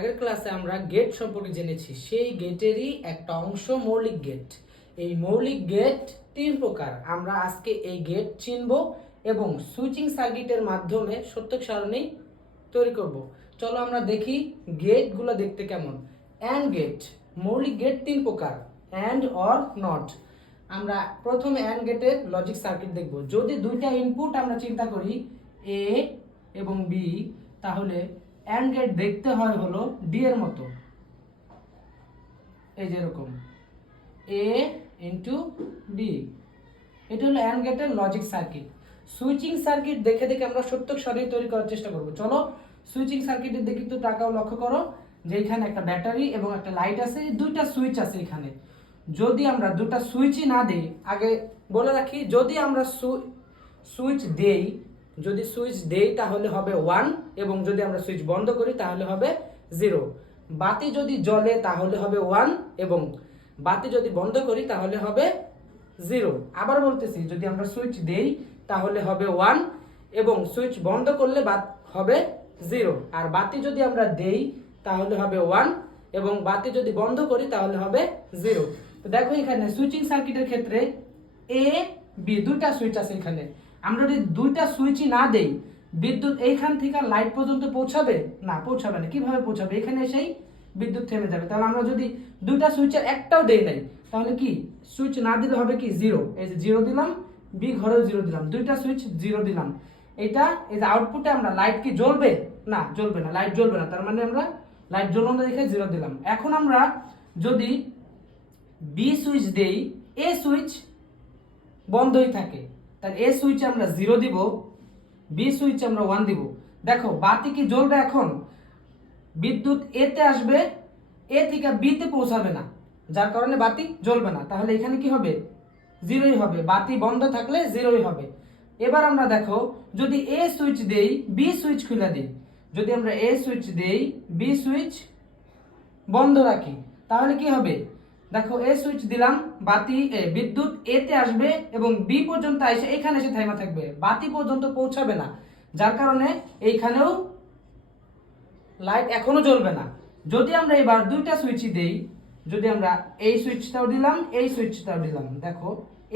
আগের ক্লাসে আমরা গেট সম্পর্কে জেনেছি। সেই গেটেরই একটা অংশ মৌলিক গেট এই মৌলিক গেট তিন প্রকার। আমরা আজকে এই গেট চিনব এবং সুইচিং সার্কিটের মাধ্যমে সত্যক সারণী তৈরি করব। চলো আমরা দেখি গেটগুলো দেখতে কেমন। অ্যান্ড গেট মৌলিক গেট তিন প্রকার। অ্যান্ড অর নট আমরা প্রথমে অ্যান্ড গেটের লজিক সার্কিট দেখব। যদি দুইটা ইনপুট আমরা চিন্তা করি এ এবং বি তাহলে অ্যান্ড গেট দেখতে হয় হলো ডি এর মতো। এই যেরকম এ ইন্টু ডি এটা হলো অ্যান্ড গেটের লজিক সার্কিট সুইচিং সার্কিট দেখে দেখে আমরা সত্যক সারণী তৈরি করার চেষ্টা করব। চলো সুইচিং সার্কিটের দিকে একটু টাকাও লক্ষ্য করো। যে এখানে একটা ব্যাটারি এবং একটা লাইট আছে দুইটা সুইচ আছে এখানে। যদি আমরা দুটা সুইচই না দিই, আগে বলে রাখি, যদি আমরা সুইচ দেই যদি সুইচ দেই তাহলে হবে ওয়ান এবং যদি আমরা সুইচ বন্ধ করি তাহলে হবে জিরো। বাতি যদি জ্বলে তাহলে হবে ওয়ান এবং বাতি যদি বন্ধ করি তাহলে হবে জিরো। আবার বলতেছি, যদি আমরা সুইচ দেই তাহলে হবে ওয়ান এবং সুইচ বন্ধ করলে বাত হবে জিরো। আর বাতি যদি আমরা দেই তাহলে হবে ওয়ান এবং বাতি যদি বন্ধ করি তাহলে হবে জিরো। তো দেখো এখানে সুইচিং সার্কিটের ক্ষেত্রে এ বি দুটা সুইচ আছে এখানে। আমরা যদি দুইটা সুইচই না দেই, বিদ্যুৎ এইখান থেকে লাইট পর্যন্ত পৌঁছাবে? না পৌঁছাবে না। কীভাবে পৌঁছাবে? এখানে এসেই বিদ্যুৎ থেমে যাবে। তাহলে আমরা যদি দুইটা সুইচের একটাও দেই নাই, তাহলে কি? সুইচ না দিলে হবে কি? জিরো। এই যে জিরো দিলাম, বি ঘরেও জিরো দিলাম। দুইটা সুইচ জিরো দিলাম। এটা, এই যে আউটপুটে আমরা লাইট কি জ্বলবে? না জ্বলবে না। লাইট জ্বলবে না। তার মানে আমরা লাইট জ্বলবে না দেখে জিরো দিলাম। এখন আমরা যদি বি সুইচ দেই, এ সুইচ বন্ধই থাকে। তাহলে এ সুইচে আমরা জিরো দিব, বি সুইচে আমরা ওয়ান দিব। দেখো, বাতি কি জ্বলবে এখন? বিদ্যুৎ এতে আসবে, এ থেকে বিতে পৌঁছাবে না। যার কারণে বাতি জ্বলবে না। তাহলে এখানে কি হবে? জিরোই হবে। বাতি বন্ধ থাকলে জিরোই হবে। এবার আমরা দেখো, যদি এ সুইচ দেই, বি সুইচ খুলে দিই। যদি আমরা এ সুইচ দেই, বি সুইচ বন্ধ রাখি, তাহলে কি হবে? দেখো এ সুইচ দিলাম বাতি এ, বিদ্যুৎ এতে আসবে এবং বি পর্যন্ত এসে এখানে এসে থাইমা থাকবে। বাতি পর্যন্ত পৌঁছাবে না যার কারণে এইখানেও লাইট এখনও জ্বলবে না। যদি আমরা এবার দুইটা সুইচই দেই যদি আমরা এই সুইচটাও দিলাম এই সুইচটাও দিলাম দেখো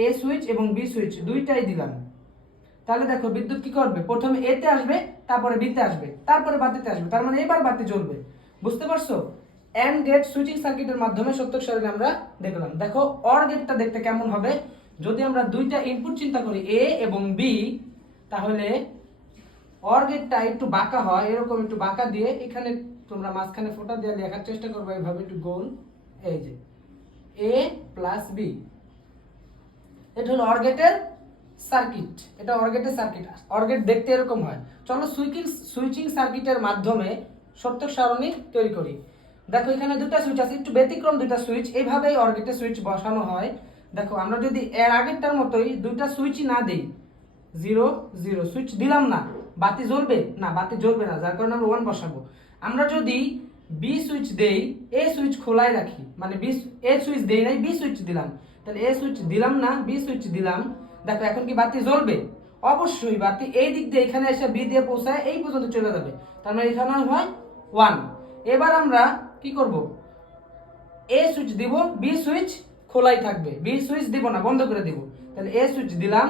এ সুইচ এবং বি সুইচ দুইটাই দিলাম। তাহলে দেখো বিদ্যুৎ কি করবে? প্রথমে এতে আসবে তারপরে বিতে আসবে তারপরে বাতিতে আসবে তার মানে এবার বাতি জ্বলবে। বুঝতে পারছ? এন্ড গেট সুইচিং সার্কিটের মাধ্যমে সত্যক সারণী আমরা দেখলাম। দেখো অর গেটটা দেখতে কেমন হবে? যদি আমরা দুইটা ইনপুট চিন্তা করি এ এবং বি তাহলে অর গেটটা একটু বাঁকা হয়, এরকম একটু বাঁকা দিয়ে এখানে তোমরা মাঝখানে ফোঁটা দিয়ে লেখার চেষ্টা করবে, এইভাবে একটু গোল। এই যে এ প্লাস বি এটা হলো অর্গেটের সার্কিট এটা অর্গেটের সার্কিট অর্গেট দেখতে এরকম হয়। চলো সুইচিং সুইচিং সার্কিটের মাধ্যমে সত্যক সারণী তৈরি করি। দেখো, এখানে দুটো সুইচ আছে, একটু ব্যতিক্রম দুটো সুইচ এইভাবেই অর্গেটে সুইচ বসানো হয়। দেখো, আমরা যদি এর আগেরটার মতোই দুইটা সুইচই না দিই জিরো জিরো সুইচ দিলাম না, বাতি জ্বলবে? না, বাতি জ্বলবে না, যার কারণে আমরা ওয়ান বসাবো। আমরা যদি বি সুইচ দেই এ সুইচ খোলাই রাখি মানে বি এ সুইচ দেই নাই বি সুইচ দিলাম। তাহলে এ সুইচ দিলাম না বি সুইচ দিলাম, দেখো, এখন কি বাতি জ্বলবে? অবশ্যই বাতি এই দিক দিয়ে, এখানে এসে বি দিয়ে পৌঁছায়, এই পর্যন্ত চলে যাবে। তার মানে এখানে হয় ওয়ান এবার আমরা কি করব? এ সুইচ দিব বি সুইচ খোলাই থাকবে। বি সুইচ দিব না, বন্ধ করে দিব। তাহলে এ সুইচ দিলাম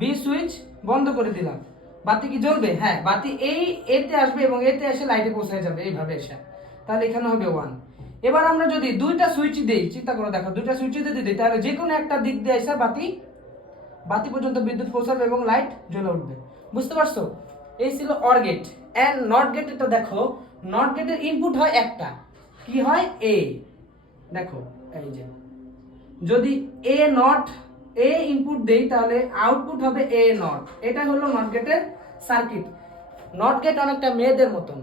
বি সুইচ বন্ধ করে দিলাম। বাতি কি জ্বলবে? হ্যাঁ বাতি এই এতে আসবে এবং এতে এসে লাইটে পৌঁছে যাবে, এইভাবে এসে। তাহলে এখানে হবে ওয়ান এবার আমরা যদি দুইটা সুইচ দিই, চিন্তা করে দেখো, দুইটা সুইচ যদি দিই, তাহলে যে কোনো একটা দিক দিয়ে এসে বাতি বাতি পর্যন্ত বিদ্যুৎ পৌঁছাবে এবং লাইট জ্বলে উঠবে। বুঝতে পারছ? এই ছিল OR gate and NOT gate এটা দেখো নট গেটের ইনপুট হয় একটা। কি হয়? এ দেখো, এই যে। যদি এ নট এ ইনপুট দেই, তাহলে আউটপুট হবে এ নট এটা হলো নট গেটের সার্কিট নট গেট অনেকটা মেয়েদের মতন।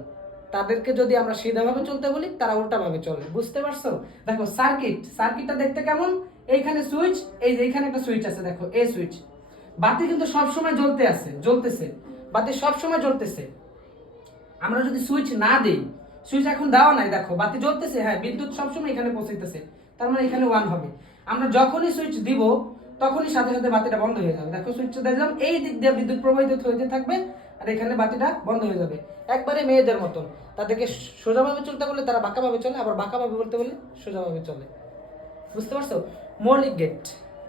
তাদেরকে যদি আমরা সিধাভাবে চলতে বলি, তারা উল্টাভাবে চলে। বুঝতে পারছ? দেখো সার্কিট সার্কিটটা দেখতে কেমন? এইখানে সুইচ এই যে এইখানে একটা সুইচ আছে, দেখো এ সুইচ বাতি কিন্তু সব সময় জ্বলতে আছে, জ্বলতেছে। বাতি সব সময় জ্বলতেছে। আমরা যদি সুইচ না দিই সুইচ এখন দেওয়া নাই, দেখো। বাতি জ্বলতেছে হ্যাঁ বিদ্যুৎ সবসময় এখানে পৌঁছাইতেছে। তার মানে এখানে ওয়ান হবে। আমরা যখনই সুইচ দিব, তখনই সাথে সাথে বাতিটা বন্ধ হয়ে যাবে। দেখো, সুইচটা দিলাম, এই দিক দিয়ে বিদ্যুৎ প্রবাহিত হতে থাকবে আর এখানে বাতিটা বন্ধ হয়ে যাবে। একবারে মেয়েদের মতন। তাদেরকে সোজাভাবে চলতে বললে তারা বাঁকাভাবে চলে, আবার বাঁকাভাবে বলতে বললে সোজাভাবে চলে। বুঝতে পারছ? মৌলিক গেট